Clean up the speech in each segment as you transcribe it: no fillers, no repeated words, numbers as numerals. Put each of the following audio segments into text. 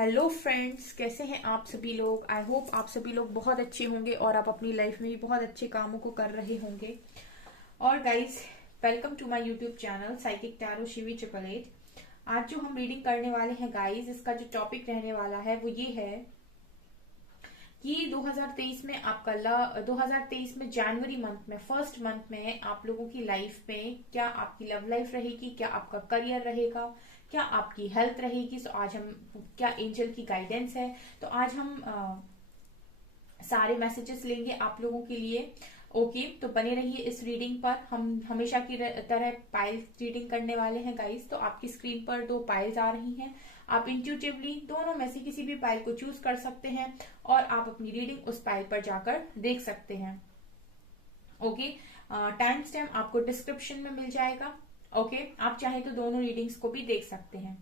Hello friends, कैसे हैं आप सभी लोग। आई होप आप सभी लोग बहुत अच्छे होंगे और आप अपनी लाइफ में भी बहुत अच्छे कामों को कर रहे होंगे। और guys, welcome to my YouTube channel psychic tarot Shivi 888। आज जो हम रीडिंग करने वाले हैं गाइस, इसका जो टॉपिक रहने वाला है वो ये है कि 2023 में आपका 2023 में जनवरी मंथ में, फर्स्ट मंथ में आप लोगों की लाइफ में क्या आपकी लव लाइफ रहेगी, क्या आपका करियर रहेगा, क्या आपकी हेल्थ रहेगी। तो आज हम क्या एंजल की गाइडेंस है, तो आज हम सारे मैसेजेस लेंगे आप लोगों के लिए। ओके, तो बने रहिए इस रीडिंग पर। हम हमेशा की तरह पाइल रीडिंग करने वाले हैं गाइस। तो आपकी स्क्रीन पर दो पाइल्स आ रही हैं, आप इंट्यूटिवली दोनों में से किसी भी पाइल को चूज कर सकते हैं और आप अपनी रीडिंग उस पाइल पर जाकर देख सकते हैं। ओके, टाइम स्टैम्प आपको डिस्क्रिप्शन में मिल जाएगा। ओके, आप चाहे तो दोनों रीडिंग्स को भी देख सकते हैं।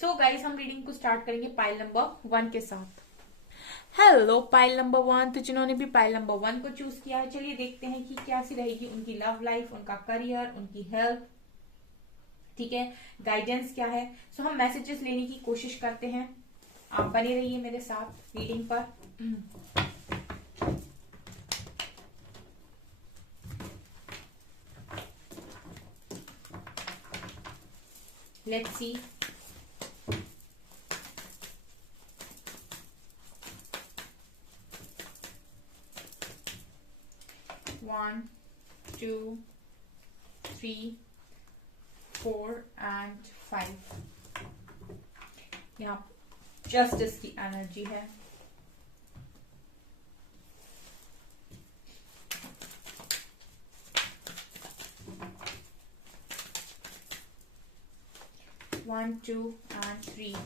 सो गाइस, हम रीडिंग को स्टार्ट करेंगे पाइल नंबर 1 के साथ। Hello pile number 1। तो जिन्होंने भी पाइल नंबर 1 को चूज किया है, चलिए देखते हैं कि कैसी रहेगी उनकी लव लाइफ, उनका करियर, उनकी हेल्थ। ठीक है, गाइडेंस क्या है। सो हम मैसेजेस लेने की कोशिश करते हैं। आप बने रहिए मेरे साथ रीडिंग पर। Let's see. One, two, three, 4 and 5। यहाँ जस्टिस की एनर्जी है। One, to and 3।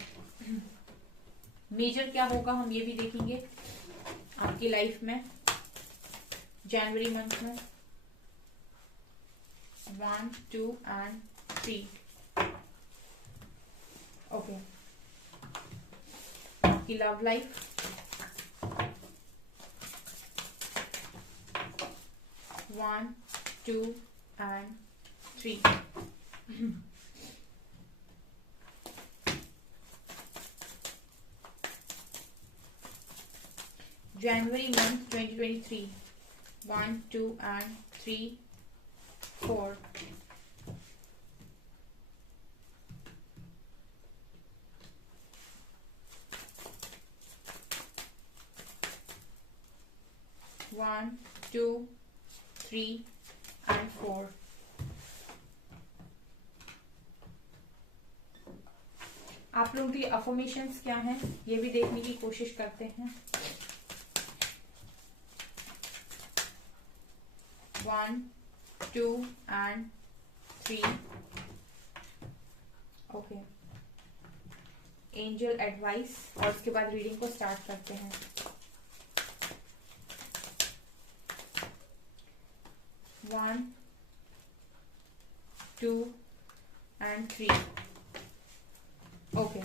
मेजर क्या होगा हम ये भी देखेंगे आपकी लाइफ में जनवरी मंथ में। 1, 2 एंड 3। ओके, आपकी love life. 1, 2 and 3। January month 2023. 1, 2 and 3, 4. One, 2, 3 and 4. आप लोगों के लिए अफर्मेशंस क्या हैं ये भी देखने की कोशिश करते हैं। 1, 2 and 3. ओके, एंजल एडवाइस, और उसके बाद रीडिंग को स्टार्ट करते हैं। One, 2 and 3। Okay,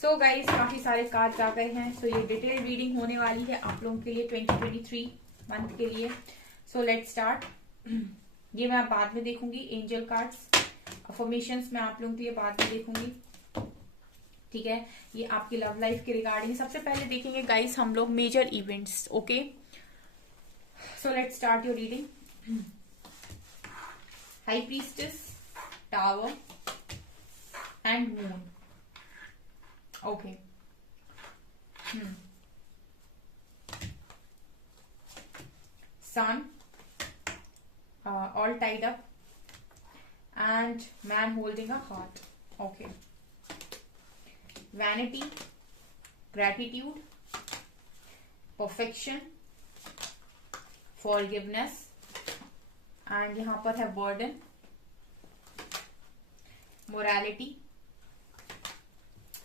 so guys, काफी सारे कार्ड्स आ गए हैं। सो ये डिटेल रीडिंग होने वाली है आप लोगों के लिए 2023 मंथ के लिए। सो लेट्स स्टार्ट। ये मैं बाद में देखूंगी, एंजल कार्ड्स अफर्मेशंस मैं आप लोगों के लिए बाद में देखूंगी। ठीक है, ये आपकी लव लाइफ के रिगार्डिंग सबसे पहले देखेंगे गाइस हम लोग major events. Okay, so let's start your reading. High priestess, tower and moon. Okay, sun, all tied up, and man holding a heart. Okay, vanity, gratitude, perfection, forgiveness, and यहाँ पर है burden, morality,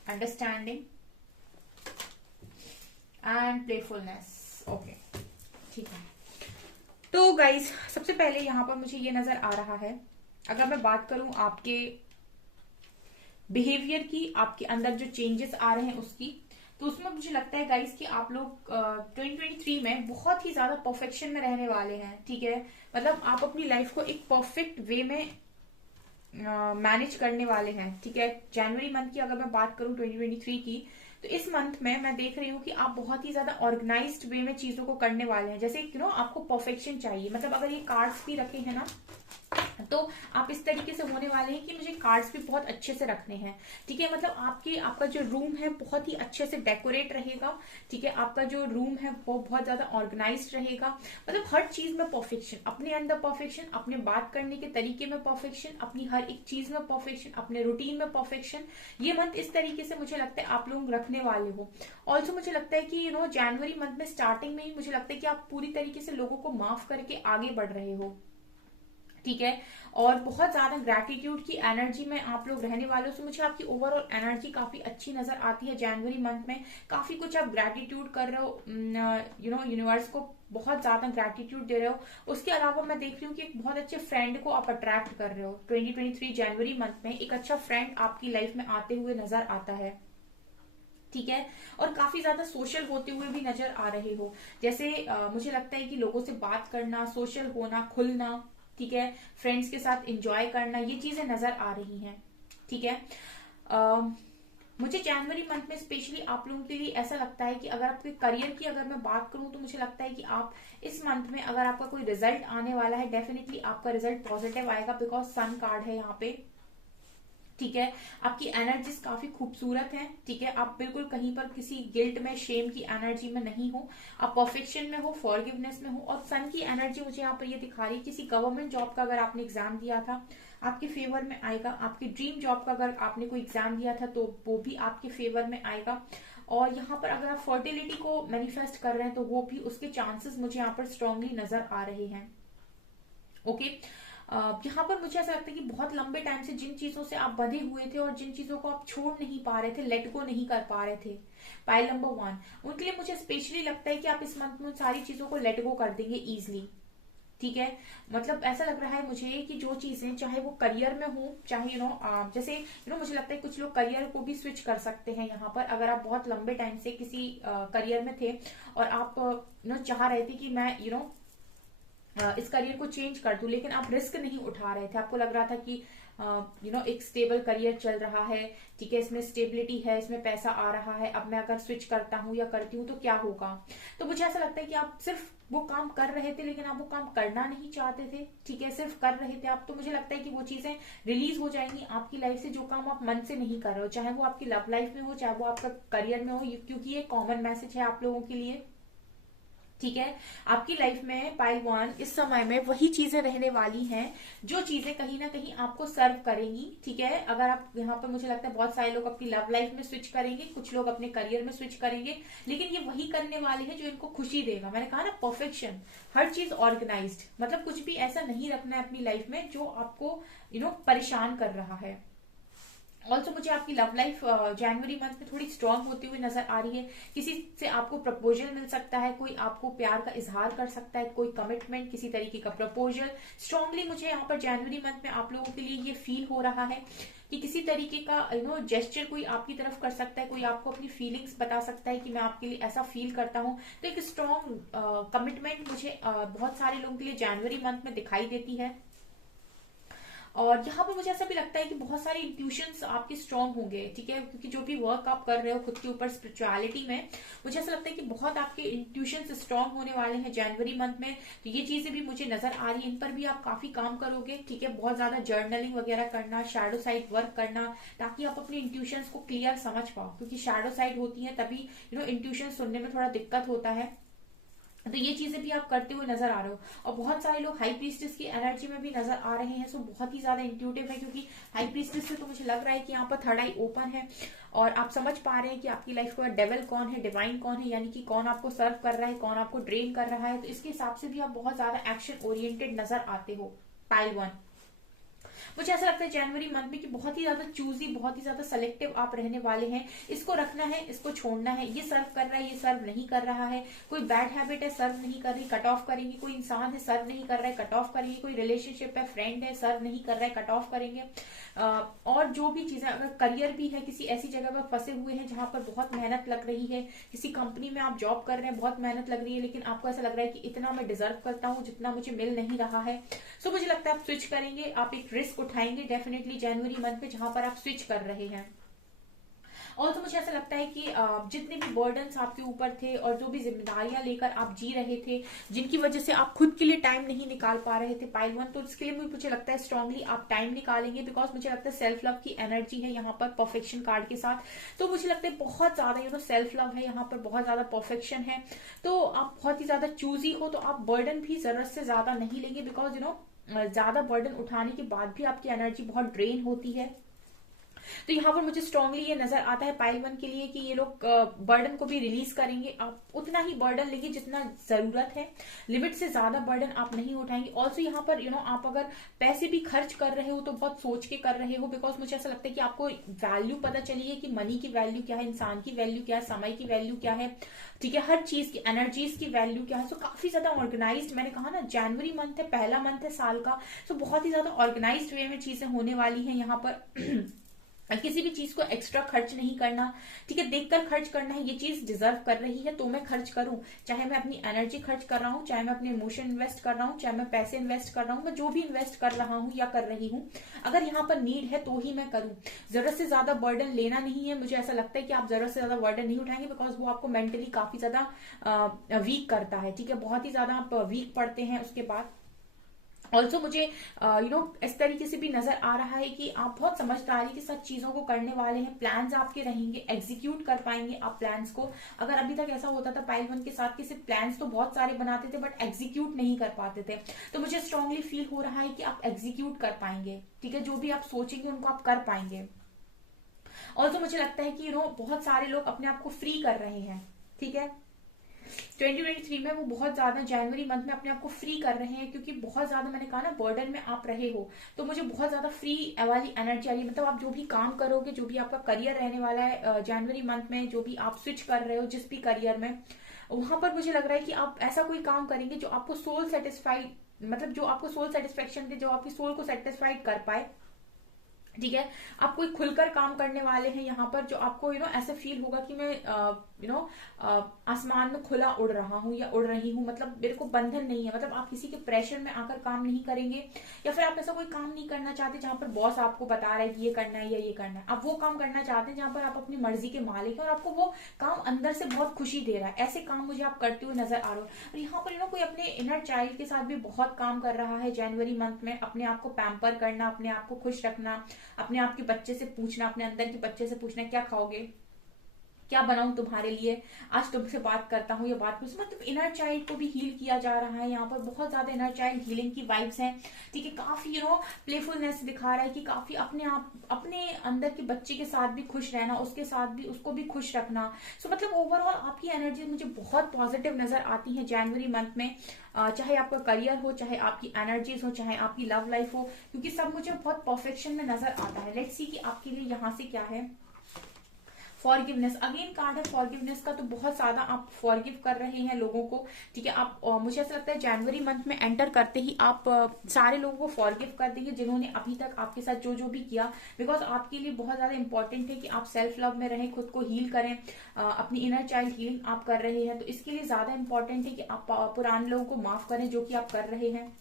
understanding, and playfulness. Okay, ठीक है। तो guys, सबसे पहले यहाँ पर मुझे ये नजर आ रहा है, अगर मैं बात करूं आपके बिहेवियर की, आपके अंदर जो चेंजेस आ रहे हैं उसकी, तो उसमें मुझे लगता है गाइस कि आप लोग 2023 में बहुत ही ज्यादा परफेक्शन में रहने वाले हैं। ठीक है, मतलब आप अपनी लाइफ को एक परफेक्ट वे में मैनेज करने वाले हैं। ठीक है, जनवरी मंथ की अगर मैं बात करूं 2023 की, तो इस मंथ में मैं देख रही हूँ कि आप बहुत ही ज्यादा ऑर्गेनाइज्ड वे में चीजों को करने वाले हैं। जैसे आपको परफेक्शन चाहिए, मतलब अगर ये कार्ड्स भी रखे हैं ना, तो आप इस तरीके से होने वाले हैं कि मुझे कार्ड्स भी बहुत अच्छे से रखने हैं। ठीक है, मतलब आपका जो रूम है बहुत ही अच्छे से डेकोरेट रहेगा। ठीक है, आपका जो रूम है वो बहुत ज्यादा ऑर्गेनाइज्ड रहेगा। मतलब हर चीज में परफेक्शन, अपने अंदर परफेक्शन, अपने बात करने के तरीके में परफेक्शन, अपनी हर एक चीज में परफेक्शन, अपने रूटीन में परफेक्शन। ये मंथ इस तरीके से मुझे लगता है आप लोग रखने वाले हो। ऑल्सो मुझे लगता है कि जनवरी मंथ में स्टार्टिंग में ही मुझे लगता है कि आप पूरी तरीके से लोगों को माफ करके आगे बढ़ रहे हो। ठीक है, और बहुत ज्यादा ग्रैटिट्यूड की एनर्जी में आप लोग रहने वाले हो। तो मुझे आपकी ओवरऑल एनर्जी काफी अच्छी नजर आती है जनवरी मंथ में। काफी कुछ आप ग्रैटिट्यूड कर रहे हो, यूनिवर्स को बहुत ज्यादा ग्रैटिट्यूड दे रहे हो। उसके अलावा मैं देख रही हूँ कि एक बहुत अच्छे फ्रेंड को आप अट्रैक्ट कर रहे हो। 2023 जनवरी मंथ में एक अच्छा फ्रेंड आपकी लाइफ में आते हुए नजर आता है। ठीक है, और काफी ज्यादा सोशल होते हुए भी नजर आ रहे हो। जैसे मुझे लगता है कि लोगों से बात करना, सोशल होना, खुलना, ठीक है, फ्रेंड्स के साथ एंजॉय करना, ये चीजें नजर आ रही हैं। ठीक है, मुझे जनवरी मंथ में स्पेशली आप लोगों के लिए ऐसा लगता है कि अगर आपके करियर की अगर मैं बात करूं तो मुझे लगता है कि आप इस मंथ में अगर आपका कोई रिजल्ट आने वाला है, डेफिनेटली आपका रिजल्ट पॉजिटिव आएगा, बिकॉज सन कार्ड है यहाँ पे। ठीक है, आपकी एनर्जीज काफी खूबसूरत हैं। ठीक है, आप बिल्कुल कहीं पर किसी गिल्ट में, शेम की एनर्जी में नहीं हो, आप परफेक्शन में हो, फॉरगिवनेस में हो। और सन की एनर्जी मुझे यहाँ पर ये दिखा रही है, किसी गवर्नमेंट जॉब का अगर आपने एग्जाम दिया था आपके फेवर में आएगा। आपकी ड्रीम जॉब का अगर आपने कोई एग्जाम दिया था तो वो भी आपके फेवर में आएगा। और यहाँ पर अगर आप फर्टिलिटी को मैनिफेस्ट कर रहे हैं तो वो भी, उसके चांसेस मुझे यहाँ पर स्ट्रांगली नजर आ रहे हैं। ओके, यहाँ पर मुझे ऐसा लगता है कि बहुत लंबे टाइम से जिन चीजों से आप बंधे हुए थे और जिन चीजों को आप छोड़ नहीं पा रहे थे, लेट गो नहीं कर पा रहे थे, पाइल नंबर 1, उनके लिए मुझे स्पेशली लगता है कि आप इस मंथ में सारी चीजों को लेट गो कर देंगे इजिली। ठीक है, मतलब ऐसा लग रहा है मुझे कि जो चीजें, चाहे वो करियर में हो, चाहे जैसे मुझे लगता है कुछ लोग करियर को भी स्विच कर सकते हैं यहाँ पर। अगर आप बहुत लंबे टाइम से किसी करियर में थे और आप चाह रहे थे कि मैं इस करियर को चेंज कर दूं, लेकिन आप रिस्क नहीं उठा रहे थे। आपको लग रहा था कि एक स्टेबल करियर चल रहा है, ठीक है, इसमें स्टेबिलिटी है, इसमें पैसा आ रहा है, अब मैं अगर स्विच करता हूँ या करती हूँ तो क्या होगा। तो मुझे ऐसा लगता है कि आप सिर्फ वो काम कर रहे थे लेकिन आप वो काम करना नहीं चाहते थे। ठीक है, सिर्फ कर रहे थे आप। तो मुझे लगता है कि वो चीजें रिलीज हो जाएंगी आपकी लाइफ से, जो काम आप मन से नहीं कर रहे हो, चाहे वो आपकी लव लाइफ में हो, चाहे वो आपका करियर में हो, क्योंकि ये कॉमन मैसेज है आप लोगों के लिए। ठीक है, आपकी लाइफ में पाइल 1 इस समय में वही चीजें रहने वाली हैं जो चीजें कहीं ना कहीं आपको सर्व करेंगी। ठीक है, अगर आप यहाँ पर, मुझे लगता है बहुत सारे लोग अपनी लव लाइफ में स्विच करेंगे, कुछ लोग अपने करियर में स्विच करेंगे, लेकिन ये वही करने वाले हैं जो इनको खुशी देगा। मैंने कहा ना, परफेक्शन, हर चीज ऑर्गेनाइज्ड, मतलब कुछ भी ऐसा नहीं रखना है अपनी लाइफ में जो आपको परेशान कर रहा है। ऑल्सो मुझे आपकी लव लाइफ जनवरी मंथ में थोड़ी स्ट्रांग होती हुई नजर आ रही है। किसी से आपको प्रपोजल मिल सकता है, कोई आपको प्यार का इजहार कर सकता है, कोई कमिटमेंट, किसी तरीके का प्रपोजल स्ट्रांगली मुझे यहाँ पर जनवरी मंथ में आप लोगों के लिए ये फील हो रहा है कि किसी तरीके का जेस्चर कोई आपकी तरफ कर सकता है, कोई आपको अपनी फीलिंग्स बता सकता है कि मैं आपके लिए ऐसा फील करता हूँ। तो एक स्ट्रांग कमिटमेंट मुझे बहुत सारे लोगों के लिए जनवरी मंथ में दिखाई देती है। और यहाँ पर मुझे ऐसा भी लगता है कि बहुत सारे इंट्यूशंस आपके स्ट्रांग होंगे। ठीक है, क्योंकि जो भी वर्क आप कर रहे हो खुद के ऊपर स्पिरिचुअलिटी में, मुझे ऐसा लगता है कि बहुत आपके इंट्यूशंस स्ट्रांग होने वाले हैं जनवरी मंथ में। तो ये चीजें भी मुझे नजर आ रही है, इन पर भी आप काफी काम करोगे। ठीक है, बहुत ज्यादा जर्नलिंग वगैरह करना, शैडो साइड वर्क करना, ताकि आप अपने इंट्यूशंस को क्लियर समझ पाओ, क्योंकि शैडो साइड होती है तभी इंट्यूशन सुनने में थोड़ा दिक्कत होता है। तो ये चीजें भी आप करते हुए नजर आ रहे हो। और बहुत सारे लोग हाई प्रीस्टेस की एनर्जी में भी नजर आ रहे हैं, सो बहुत ही ज्यादा इंट्यूटिव है, क्योंकि हाई प्रीस्टेस से तो मुझे लग रहा है कि यहाँ पर थर्ड आई ओपन है और आप समझ पा रहे हैं कि आपकी लाइफ का डेविल कौन है, डिवाइन कौन है, यानी कि कौन आपको सर्व कर रहा है, कौन आपको ड्रेन कर रहा है। तो इसके हिसाब से भी आप बहुत ज्यादा एक्शन ओरिएंटेड नजर आते हो पाइल 1। मुझे ऐसा लगता है जनवरी मंथ में कि बहुत ही ज्यादा चूजी, बहुत ही ज्यादा सेलेक्टिव आप रहने वाले हैं। इसको रखना है, इसको छोड़ना है, ये सर्व कर रहा है, ये सर्व नहीं कर रहा है, कोई बैड हैबिट है सर्व नहीं कर रही, कट ऑफ करेंगे, कोई इंसान है सर्व नहीं कर रहा है, कट ऑफ करेंगे, कोई रिलेशनशिप है, फ्रेंड है सर्व नहीं कर रहा है, कट ऑफ करेंगे। और जो भी चीजें, अगर करियर भी है, किसी ऐसी जगह पर फंसे हुए हैं जहां पर बहुत मेहनत लग रही है, किसी कंपनी में आप जॉब कर रहे हैं, बहुत मेहनत लग रही है, लेकिन आपको ऐसा लग रहा है कि इतना मैं डिजर्व करता हूँ जितना मुझे मिल नहीं रहा है, सो मुझे लगता है आप स्विच करेंगे, आप एक रिस्क उठाएंगे डेफिनेटली जनवरी मंथ में, जहां पर आप स्विच कर रहे हैं। और तो मुझे ऐसा लगता है कि जितने भी बर्डन्स आपके ऊपर थे और जो भी जिम्मेदारियां लेकर आप जी रहे थे, जिनकी वजह से आप खुद के लिए टाइम नहीं निकाल पा रहे थे पाइल वन, तो इसके लिए मुझे लगता है स्ट्रांगली आप टाइम निकालेंगे, बिकॉज मुझे लगता है सेल्फ लव की एनर्जी है यहाँ पर परफेक्शन कार्ड के साथ। तो मुझे लगता है बहुत ज्यादा सेल्फ लव है यहाँ पर, बहुत ज्यादा परफेक्शन है। तो आप बहुत ही ज्यादा चूजी हो, तो आप बर्डन भी जरूरत से ज्यादा नहीं लेंगे, बिकॉज ज्यादा बर्डन उठाने के बाद भी आपकी एनर्जी बहुत ड्रेन होती है। तो यहाँ पर मुझे स्ट्रांगली ये नजर आता है पाइल वन के लिए कि ये लोग बर्डन को भी रिलीज करेंगे। आप उतना ही बर्डन लेंगे जितना जरूरत है, लिमिट से ज्यादा बर्डन आप नहीं उठाएंगे। ऑल्सो यहाँ पर आप अगर पैसे भी खर्च कर रहे हो तो बहुत सोच के कर रहे हो, बिकॉज मुझे ऐसा लगता है कि आपको वैल्यू पता चली है कि मनी की वैल्यू क्या है, इंसान की वैल्यू क्या है, समय की वैल्यू क्या है, ठीक है, हर चीज की, एनर्जीज की वैल्यू क्या है। सो काफी ज्यादा ऑर्गेनाइज्ड, मैंने कहा ना जनवरी मंथ है, पहला मंथ है साल का, सो बहुत ही ज्यादा ऑर्गेनाइज्ड वे में चीजें होने वाली हैं यहाँ पर। किसी भी चीज को एक्स्ट्रा खर्च नहीं करना, ठीक है, देखकर खर्च करना है, ये चीज डिजर्व कर रही है तो मैं खर्च करूं, चाहे मैं अपनी एनर्जी खर्च कर रहा हूं, चाहे मैं अपने इमोशन इन्वेस्ट कर रहा हूं, चाहे मैं पैसे इन्वेस्ट कर रहा हूं, मैं जो भी इन्वेस्ट कर रहा हूं या कर रही हूं, अगर यहाँ पर नीड है तो ही मैं करूं। जरूरत से ज्यादा बर्डन लेना नहीं है। मुझे ऐसा लगता है कि आप जरूरत से ज्यादा बर्डन नहीं उठाएंगे, बिकॉज वो आपको मेंटली काफी ज्यादा वीक करता है, ठीक है, बहुत ही ज्यादा आप वीक पड़ते हैं उसके बाद। ऑल्सो मुझे इस तरीके से भी नजर आ रहा है कि आप बहुत समझदारी के साथ चीजों को करने वाले हैं, प्लान्स आपके रहेंगे, एग्जीक्यूट कर पाएंगे आप प्लान्स को। अगर अभी तक ऐसा होता था पाइल वन के साथ कि सिर्फ प्लान्स तो बहुत सारे बनाते थे बट एग्जीक्यूट नहीं कर पाते थे, तो मुझे स्ट्रांगली फील हो रहा है कि आप एग्जीक्यूट कर पाएंगे, ठीक है, जो भी आप सोचेंगे उनको आप कर पाएंगे। ऑल्सो मुझे लगता है कि बहुत सारे लोग अपने आप को फ्री कर रहे हैं, ठीक है, 2023 में वो बहुत ज्यादा जनवरी मंथ में अपने आप को फ्री कर रहे हैं, क्योंकि बहुत ज्यादा, मैंने कहा ना, बर्डन में आप रहे हो, तो मुझे बहुत ज्यादा फ्री वाली एनर्जी आ रही है। मतलब आप जो भी काम करोगे, जो भी आपका करियर रहने वाला है जनवरी मंथ में, जो भी आप स्विच कर रहे हो जिस भी करियर में, वहां पर मुझे लग रहा है कि आप ऐसा कोई काम करेंगे जो आपको सोल सेटिस्फाइड, मतलब जो आपको सोल सेटिस्फेक्शन दे, जो आपकी सोल को सेटिस्फाइड कर पाए, ठीक है। आप कोई खुलकर काम करने वाले हैं यहाँ पर, जो आपको ऐसे फील होगा कि मैं आसमान में खुला उड़ रहा हूँ या उड़ रही हूँ, मतलब मेरे को बंधन नहीं है, मतलब आप किसी के प्रेशर में आकर काम नहीं करेंगे, या फिर आप ऐसा कोई काम नहीं करना चाहते जहां पर बॉस आपको बता रहा है कि ये करना है या ये करना है। आप वो काम करना चाहते हैं जहां पर आप अपनी मर्जी के मालिक हैं और आपको वो काम अंदर से बहुत खुशी दे रहा है। ऐसे काम मुझे आप करते हुए नजर आ रहे हो। और यहाँ पर कोई अपने इनर चाइल्ड के साथ भी बहुत काम कर रहा है जनवरी मंथ में, अपने आप को पैम्पर करना, अपने आप को खुश रखना, अपने आप के बच्चे से पूछना, अपने अंदर के बच्चे से पूछना क्या खाओगे, क्या बनाऊं तुम्हारे लिए, आज तुमसे बात करता हूँ, ये बात पूछ, मतलब इनर चाइल्ड को भी हील किया जा रहा है। यहाँ पर बहुत ज्यादा इनर चाइल्ड हीलिंग की वाइब्स हैं, ठीक है, काफी प्लेफुलनेस दिखा रहा है कि काफी अपने आप, अपने अंदर के बच्चे के साथ भी खुश रहना, उसके साथ भी, उसको भी खुश रखना। सो मतलब ओवरऑल आपकी एनर्जी मुझे बहुत पॉजिटिव नजर आती है जनवरी मंथ में, चाहे आपका करियर हो, चाहे आपकी एनर्जीज हो, चाहे आपकी लव लाइफ हो, क्योंकि सब मुझे बहुत परफेक्शन में नजर आता है। लेट्स सी कि आपके लिए यहाँ से क्या है। फॉरगिवनेस, अगेन कार्ड है फॉरगिवनेस का, तो बहुत ज्यादा आप फॉरगिव कर रहे हैं लोगों को, ठीक है। आप मुझे ऐसा लगता है जनवरी मंथ में एंटर करते ही आप सारे लोगों को फॉरगिव कर देंगे जिन्होंने अभी तक आपके साथ जो जो भी किया, बिकॉज आपके लिए बहुत ज्यादा इंपॉर्टेंट है कि आप सेल्फ लव में रहें, खुद को हील करें, अपनी इनर चाइल्ड हीलिंग आप कर रहे हैं, तो इसके लिए ज्यादा इंपॉर्टेंट है कि आप पुराने लोगों को माफ करें जो कि आप कर रहे हैं।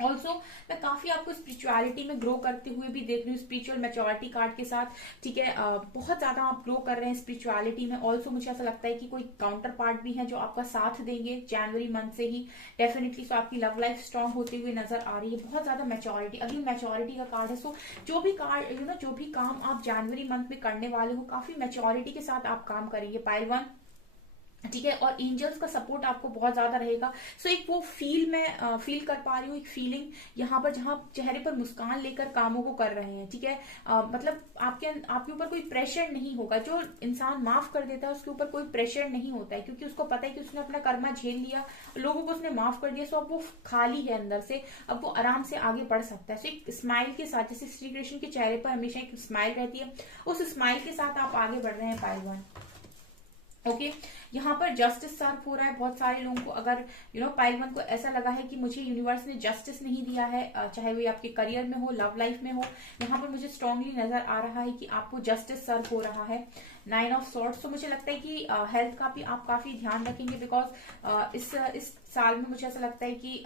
ऑल्सो मैं काफी आपको स्पिरिचुअलिटी में ग्रो करते हुए भी देख रही हूँ, स्पिरिचुअल मैच्योरिटी कार्ड के साथ, ठीक है, बहुत ज्यादा आप ग्रो कर रहे हैं स्पिरिचुअलिटी में। ऑल्सो मुझे ऐसा लगता है कि कोई काउंटर पार्ट भी है जो आपका साथ देंगे जनवरी मंथ से ही डेफिनेटली। सो आपकी लव लाइफ स्ट्रांग होते हुए नजर आ रही है, बहुत ज्यादा मैच्योरिटी, अगली मैच्योरिटी का कार्ड है। सो जो भी कार्ड जो भी काम आप जनवरी मंथ में करने वाले हो, काफी मैच्योरिटी के साथ आप काम करेंगे पाइल वन, ठीक है, और एंजल्स का सपोर्ट आपको बहुत ज्यादा रहेगा। सो एक वो मैं फील कर पा रही हूँ, एक फीलिंग यहाँ पर जहां चेहरे पर मुस्कान लेकर कामों को कर रहे हैं, ठीक है, मतलब आपके ऊपर कोई प्रेशर नहीं होगा। जो इंसान माफ कर देता है उसके ऊपर कोई प्रेशर नहीं होता है, क्योंकि उसको पता है कि उसने अपना कर्मा झेल लिया, लोगों को उसने माफ कर दिया, सो अब वो खाली है अंदर से, अब वो आराम से आगे बढ़ सकता है। सो एक स्माइल के साथ, जैसे श्री कृष्ण के चेहरे पर हमेशा एक स्माइल रहती है, उस स्माइल के साथ आप आगे बढ़ रहे हैं पाइल वन। ओके, यहाँ पर जस्टिस सर्व हो रहा है बहुत सारे लोगों को। अगर पाइल वन को ऐसा लगा है कि मुझे यूनिवर्स ने जस्टिस नहीं दिया है, चाहे वो आपके करियर में हो, लव लाइफ में हो, यहाँ पर मुझे स्ट्रांगली नजर आ रहा है कि आपको जस्टिस सर्व हो रहा है। 9 ऑफ सॉर्ड्स, तो मुझे लगता है कि हेल्थ का भी आप काफी ध्यान रखेंगे, बिकॉज इस साल में मुझे ऐसा लगता है कि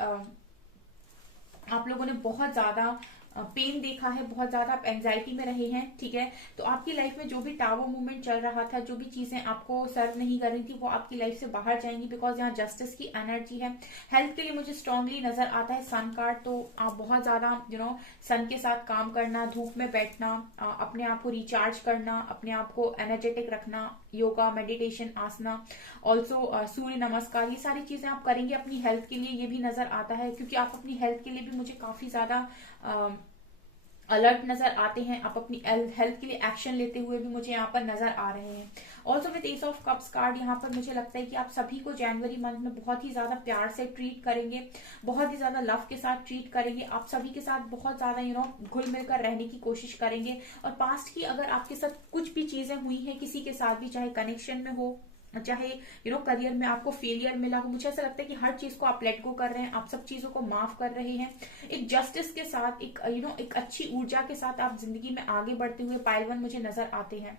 आप लोगों ने बहुत ज्यादा पेन देखा है, बहुत ज्यादा आप एंजाइटी में रहे हैं, ठीक है। तो आपकी लाइफ में जो भी टावर मूवमेंट चल रहा था, जो भी चीजें आपको सर्व नहीं कर रही थी, वो आपकी लाइफ से बाहर जाएंगी, बिकॉज यहाँ जस्टिस की एनर्जी है। हेल्थ के लिए मुझे स्ट्रांगली नजर आता है सन कार्ड, तो आप बहुत ज्यादा सन के साथ काम करना, धूप में बैठना, अपने आप को रिचार्ज करना, अपने आप को एनर्जेटिक रखना, योगा, मेडिटेशन, आसना, ऑल्सो सूर्य नमस्कार, ये सारी चीजें आप करेंगे अपनी हेल्थ के लिए, ये भी नजर आता है। क्योंकि आप अपनी हेल्थ के लिए भी मुझे काफी ज्यादा अलर्ट नजर आते हैं, आप अपनी हेल्थ के लिए एक्शन लेते हुए भी मुझे यहाँ पर नजर आ रहे हैं। Also with S of cups card, यहाँ पर मुझे लगता है कि आप सभी को जनवरी मंथ में बहुत ही ज्यादा प्यार से ट्रीट करेंगे, बहुत ही ज्यादा लव के साथ ट्रीट करेंगे, आप सभी के साथ बहुत ज्यादा घुल मिलकर रहने की कोशिश करेंगे। और पास्ट की अगर आपके साथ कुछ भी चीजें हुई हैं किसी के साथ भी, चाहे कनेक्शन में हो, चाहे करियर में आपको फेलियर मिला हो, मुझे ऐसा लगता है कि हर चीज को आप लेट गो कर रहे हैं, आप सब चीजों को माफ कर रहे हैं, एक जस्टिस के साथ, एक एक अच्छी ऊर्जा के साथ आप जिंदगी में आगे बढ़ते हुए पाइल 1 मुझे नजर आते हैं।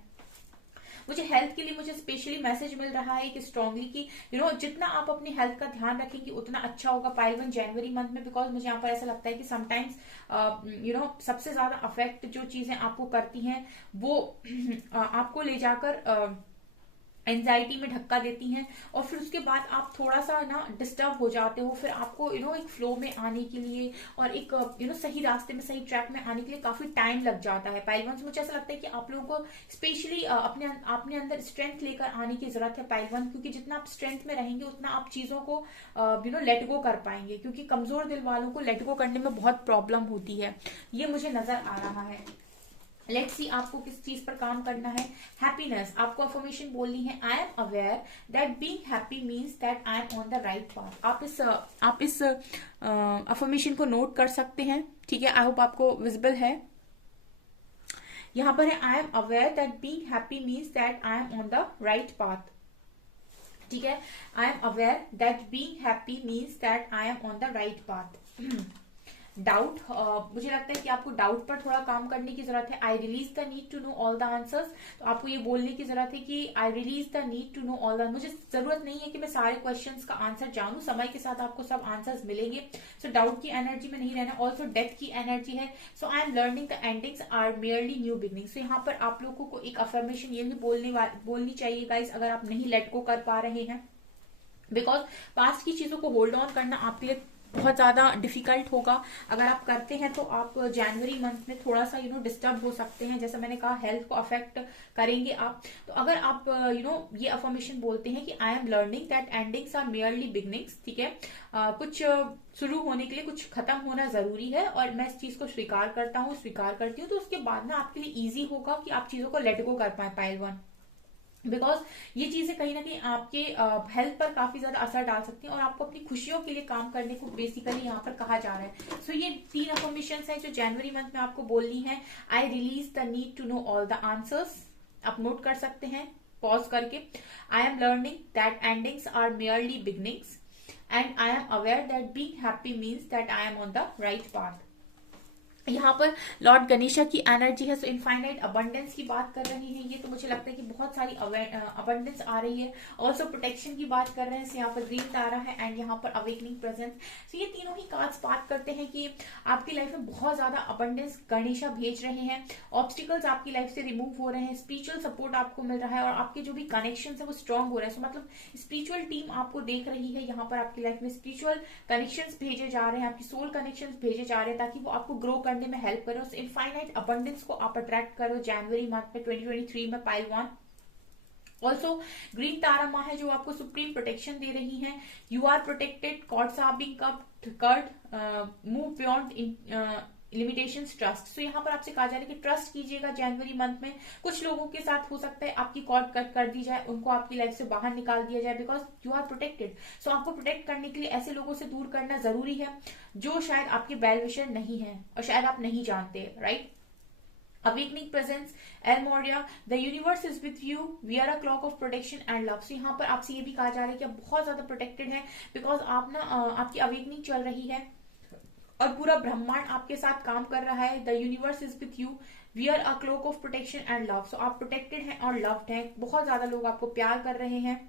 मुझे हेल्थ के लिए मुझे स्पेशली मैसेज मिल रहा है कि स्ट्रांगली कि जितना आप अपनी हेल्थ का ध्यान रखेंगे उतना अच्छा होगा पाइल 1 जनवरी मंथ में। बिकॉज मुझे यहाँ पर ऐसा लगता है कि समटाइम्स सबसे ज्यादा अफेक्ट जो चीजें आपको करती हैं वो आपको ले जाकर एंजाइटी में धक्का देती हैं, और फिर उसके बाद आप थोड़ा सा डिस्टर्ब हो जाते हो। फिर आपको एक फ्लो में आने के लिए और एक सही रास्ते में, सही ट्रैक में आने के लिए काफी टाइम लग जाता है। पाइल 1 से मुझे ऐसा लगता है कि आप लोगों को स्पेशली अपने अंदर स्ट्रेंथ लेकर आने की जरूरत है पाइल 1, क्योंकि जितना आप स्ट्रेंथ में रहेंगे उतना आप चीजों को लेट गो कर पाएंगे, क्योंकि कमजोर दिल वालों को लेट गो करने में बहुत प्रॉब्लम होती है, ये मुझे नजर आ रहा है। लेट्स सी आपको किस चीज पर काम करना है। हैप्पीनेस, आपको अफर्मेशन बोलनी है, आई am aware that being happy means that I am on the right path. आप इस अफर्मेशन को नोट कर सकते हैं, ठीक है। आई होप आपको विजिबल है। यहां पर है आई am aware that being happy means that I am on the right path, ठीक है। आई am aware that being happy means that I am on the right path. Doubt, मुझे लगता है कि आपको डाउट पर थोड़ा काम करने की जरूरत है। I release the need to know all the answers, तो आपको ये बोलने की जरूरत है कि I release the need to know all the, मुझे जरूरत नहीं है कि मैं सारे क्वेश्चंस का आंसर जानूं, समय के साथ आपको सब आंसर्स मिलेंगे। सो डाउट की एनर्जी में नहीं रहना। ऑल्सो डेथ की एनर्जी है, so I am learning the endings are merely new beginning. So यहाँ पर आप लोगों को एक अफर्मेशन ये भी बोलनी चाहिए गाइस, अगर आप नहीं लेट गो कर पा रहे हैं, बिकॉज पास्ट की चीजों को होल्ड ऑन करना आपके लिए बहुत ज्यादा डिफिकल्ट होगा। अगर आप करते हैं तो आप जनवरी मंथ में थोड़ा सा डिस्टर्ब हो सकते हैं, जैसे मैंने कहा हेल्थ को अफेक्ट करेंगे आप। तो अगर आप ये अफर्मेशन बोलते हैं कि I am learning that endings are merely beginnings, ठीक है, कुछ शुरू होने के लिए कुछ खत्म होना जरूरी है, और मैं इस चीज को स्वीकार करता हूँ, स्वीकार करती हूँ, तो उसके बाद ना आपके लिए ईजी होगा कि आप चीजों को लेट गो कर पाए पाइल 1। बिकॉज ये चीजें कहीं ना कहीं आपके हेल्थ पर काफी ज्यादा असर डाल सकती हैं, और आपको अपनी खुशियों के लिए काम करने को बेसिकली यहाँ पर कहा जा रहा है। सो ये 3 अफर्मेशन हैं जो जनवरी मंथ में आपको बोलनी है। I release the need to know all the answers, आप नोट कर सकते हैं पॉज करके। I am learning that endings are merely beginnings, and I am aware that being happy means that I am on the right path. यहाँ पर Lord Ganesha की energy है, सो infinite abundance की बात कर रहे हैं ये, तो मुझे लगता है कि बहुत सारी अबंडेंस आ रही है। ऑल्सो प्रोटेक्शन की बात कर रहे हैं, यहाँ पर ग्रीन तारा है, एंड यहाँ पर अवेकनिंग प्रेजेंस। सो ये तीनों ही कार्ड्स बात करते हैं कि आपकी लाइफ में बहुत ज्यादा अबंडेंस गणेशा भेज रहे हैं, ऑब्स्टिकल्स आपकी लाइफ से रिमूव हो रहे हैं, स्पिरिचुअल सपोर्ट आपको मिल रहा है, और आपके जो भी कनेक्शन है वो स्ट्रांग हो रहे हैं। सो मतलब स्पिरिचुअल टीम आपको देख रही है, यहाँ पर आपकी लाइफ में स्पिरिचुअल कनेक्शंस भेजे जा रहे हैं, आपकी सोल कनेक्शंस भेजे जा रहे हैं, ताकि वो आपको ग्रो करने में हेल्प करो। इनफाइनाइट अबंडेंस को आप अट्रैक्ट करो जनवरी मंथ में 2023 में पाइल 1। ऑल्सो ग्रीन तारा माँ है जो आपको सुप्रीम प्रोटेक्शन दे रही है। You are protected, cords are being cut, move beyond limitations, trust. So यहाँ पर आपसे कहा जा रहा है कि ट्रस्ट कीजिएगा जनवरी मंथ में। कुछ लोगों के साथ हो सकता है आपकी कॉर्ड कट कर दी जाए, उनको आपकी लाइफ से बाहर निकाल दिया जाए, बिकॉज यू आर प्रोटेक्टेड। सो आपको प्रोटेक्ट करने के लिए ऐसे लोगों से दूर करना जरूरी है जो शायद आपके वेल विशर नहीं है, और शायद आप नहीं जानते, right. Awakening presence, El Moria, the universe is with you, we are a clock of protection and love। So यहाँ पर आपसे ये भी कहा जा रहा है कि आप बहुत ज्यादा प्रोटेक्टेड हैं, बिकॉज आप आपकी अवेकनिंग चल रही है, और पूरा ब्रह्मांड आपके साथ काम कर रहा है। The universe is with you, we are a cloak of protection and love. So आप प्रोटेक्टेड हैं और लव्ड हैं, बहुत ज्यादा लोग आपको प्यार कर रहे हैं,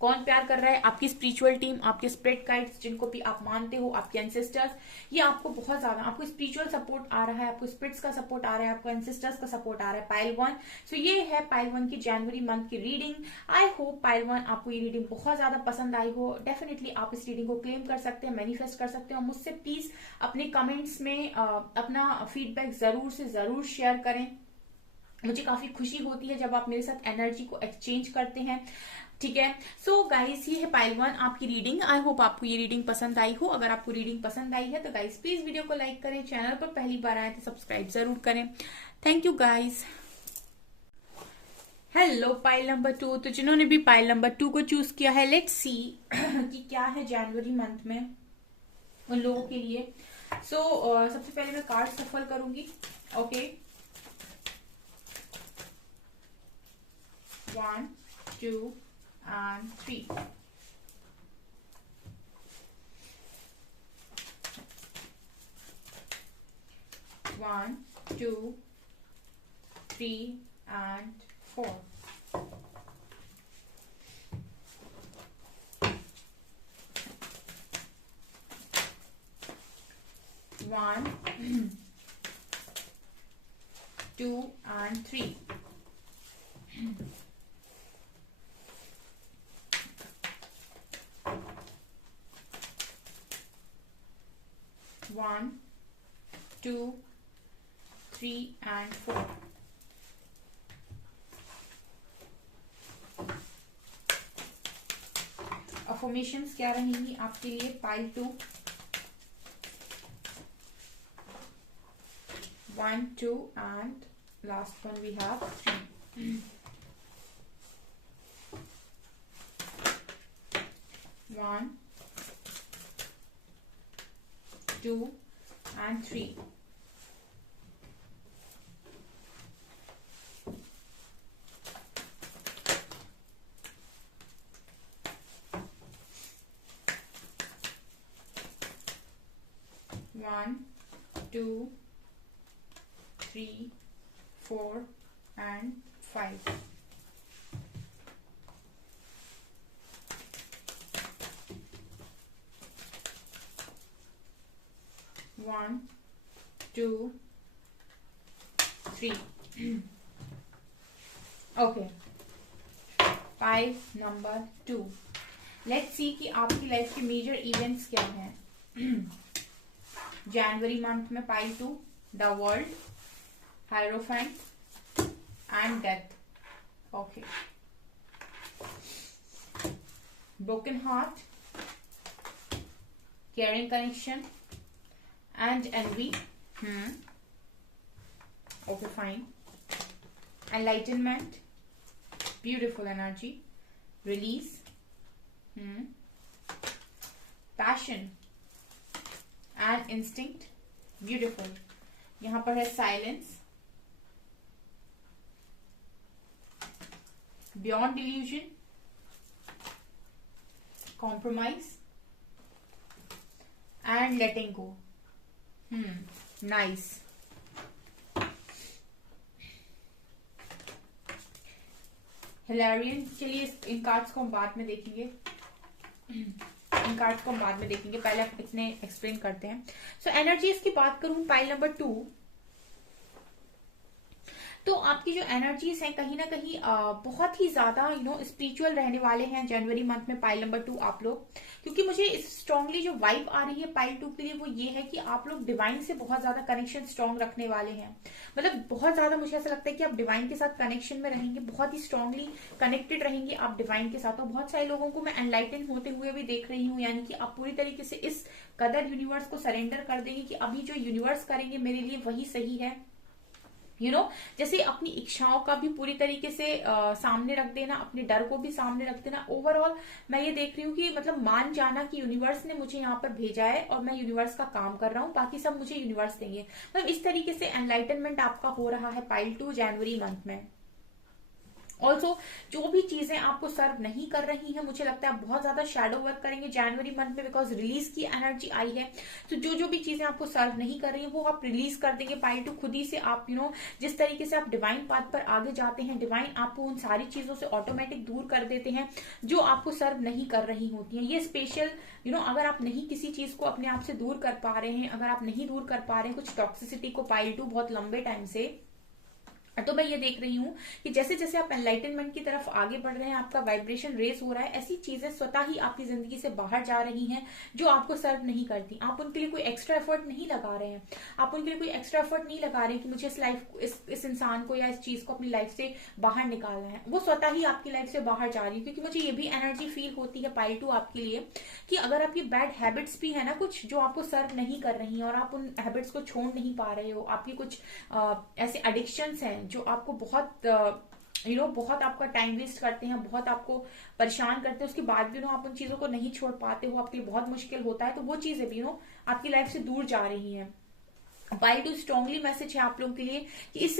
कौन प्यार कर रहा है? आपकी स्पिरिचुअल टीम, आपके स्पिरिट गाइड्स जिनको भी आप मानते हो, आपके एंसेस्टर्स। ये आपको बहुत ज्यादा, आपको स्पिरिचुअल सपोर्ट आ रहा है, आपको स्पिरिट्स का सपोर्ट आ रहा है, आपको एंसेस्टर्स का सपोर्ट आ रहा है, पाइल 1। सो ये है पाइल 1 की जनवरी मंथ की रीडिंग। आई होप पाइल 1 आपको ये रीडिंग बहुत ज्यादा पसंद आई हो। डेफिनेटली आप इस रीडिंग को क्लेम कर सकते हैं, मैनिफेस्ट कर सकते हैं, और मुझसे प्लीज अपने कमेंट्स में अपना फीडबैक जरूर से जरूर शेयर करें। मुझे काफी खुशी होती है जब आप मेरे साथ एनर्जी को एक्सचेंज करते हैं। ठीक है, सो गाइस ये है पाइल 1 आपकी रीडिंग। आई होप आपको ये रीडिंग पसंद आई हो। अगर आपको रीडिंग पसंद आई है तो गाइस प्लीज वीडियो को लाइक करें, चैनल पर पहली बार आए तो सब्सक्राइब जरूर करें। Thank you guys. Hello pile number 2, तो जिन्होंने भी पाइल नंबर 2 को चूज किया है, लेट्स सी कि क्या है जनवरी मंथ में उन लोगों के लिए। सो सबसे पहले मैं कार्ड सफल करूंगी। Okay, 1 2 and 3. 1 2 3 and 4. 1 2 and 3. 1 2 3 and 4. Affirmations क्या रहेंगी आपके लिए pile 2? 1 2 and last one we have 3. 1 2 and 3. 1 2 3 4 and 5. 1 2 3. Okay, pile number 2। Let's see कि आपकी लाइफ के मेजर इवेंट्स क्या हैं जनवरी मंथ में। Pile 2, the world, hierophant and death. Okay, broken heart, caring connection and envy. Okay, fine. Enlightenment, beautiful energy. Release, passion and instinct, beautiful. यहाँ पर है silence, beyond delusion, compromise and letting go. Nice. हिलेरियन। चलिए इन cards को हम बाद में देखेंगे, इन cards को हम बाद में देखेंगे, पहले आप इतने एक्सप्लेन करते हैं। सो एनर्जीज की बात करूं पाइल नंबर 2, तो आपकी जो एनर्जीज हैं कहीं ना कहीं बहुत ही ज्यादा स्पिरिचुअल रहने वाले हैं जनवरी मंथ में पाइल नंबर 2 आप लोग। क्योंकि मुझे स्ट्रांगली जो वाइब आ रही है पाइल 2 के लिए वो ये है कि आप लोग डिवाइन से बहुत ज्यादा कनेक्शन स्ट्रांग रखने वाले हैं। मतलब बहुत ज्यादा मुझे ऐसा लगता है कि आप डिवाइन के साथ कनेक्शन में रहेंगे, बहुत ही स्ट्रांगली कनेक्टेड रहेंगे आप डिवाइन के साथ। और बहुत सारे लोगों को मैं एनलाइटन होते हुए भी देख रही हूँ, यानी कि आप पूरी तरीके से इस कदर यूनिवर्स को सरेंडर कर देंगे कि अभी जो यूनिवर्स करेंगे मेरे लिए वही सही है। जैसे अपनी इच्छाओं का भी पूरी तरीके से सामने रख देना, अपने डर को भी सामने रख देना। ओवरऑल मैं ये देख रही हूँ कि मतलब मान जाना कि यूनिवर्स ने मुझे यहाँ पर भेजा है और मैं यूनिवर्स का काम कर रहा हूँ, बाकी सब मुझे यूनिवर्स देंगे। मतलब इस तरीके से एनलाइटनमेंट आपका हो रहा है पाइल 2 जनवरी मंथ में। ऑल्सो ऑल्सो जो भी चीजें आपको सर्व नहीं कर रही हैं, मुझे लगता है आप बहुत ज्यादा शैडो वर्क करेंगे जनवरी मंथ में, बिकॉज रिलीज की एनर्जी आई है। तो जो भी चीजें आपको सर्व नहीं कर रही है वो आप रिलीज कर देंगे पाइल टू खुद ही से। आप जिस तरीके से आप डिवाइन पाथ पर आगे जाते हैं, डिवाइन आपको उन सारी चीजों से ऑटोमेटिक दूर कर देते हैं जो आपको सर्व नहीं कर रही होती हैं। ये स्पेशल अगर आप नहीं किसी चीज को अपने आप से दूर कर पा रहे हैं, अगर आप नहीं दूर कर पा रहे हैं कुछ टॉक्सिसिटी को पाइल टू बहुत लंबे टाइम से, तो मैं ये देख रही हूँ कि जैसे जैसे आप एनलाइटनमेंट की तरफ आगे बढ़ रहे हैं, आपका वाइब्रेशन रेस हो रहा है, ऐसी चीजें स्वतः ही आपकी जिंदगी से बाहर जा रही हैं जो आपको सर्व नहीं करती। आप उनके लिए कोई एक्स्ट्रा एफर्ट नहीं लगा रहे हैं, आप उनके लिए कोई एक्स्ट्रा एफर्ट नहीं लगा रहे हैं कि मुझे इस लाइफ इस इंसान को या इस चीज को अपनी लाइफ से बाहर निकालना है। वो स्वतः ही आपकी लाइफ से बाहर जा रही है, क्योंकि मुझे ये भी एनर्जी फील होती है पाइल टू आपके लिए कि अगर आपकी बैड हैबिट्स भी है ना कुछ जो आपको सर्व नहीं कर रही हैं और आप उन हैबिट्स को छोड़ नहीं पा रहे हो, आपकी कुछ ऐसे एडिक्शंस हैं जो आपको बहुत बहुत आपका टाइम वेस्ट करते हैं, बहुत आपको परेशान करते हैं, उसके बाद भी आप उन चीजों को नहीं छोड़ पाते हो, आपके लिए बहुत मुश्किल होता है, तो वो चीजें भी आपकी लाइफ से दूर जा रही हैं। पाइल टू स्ट्रांगली मैसेज है आप लोगों के लिए कि इस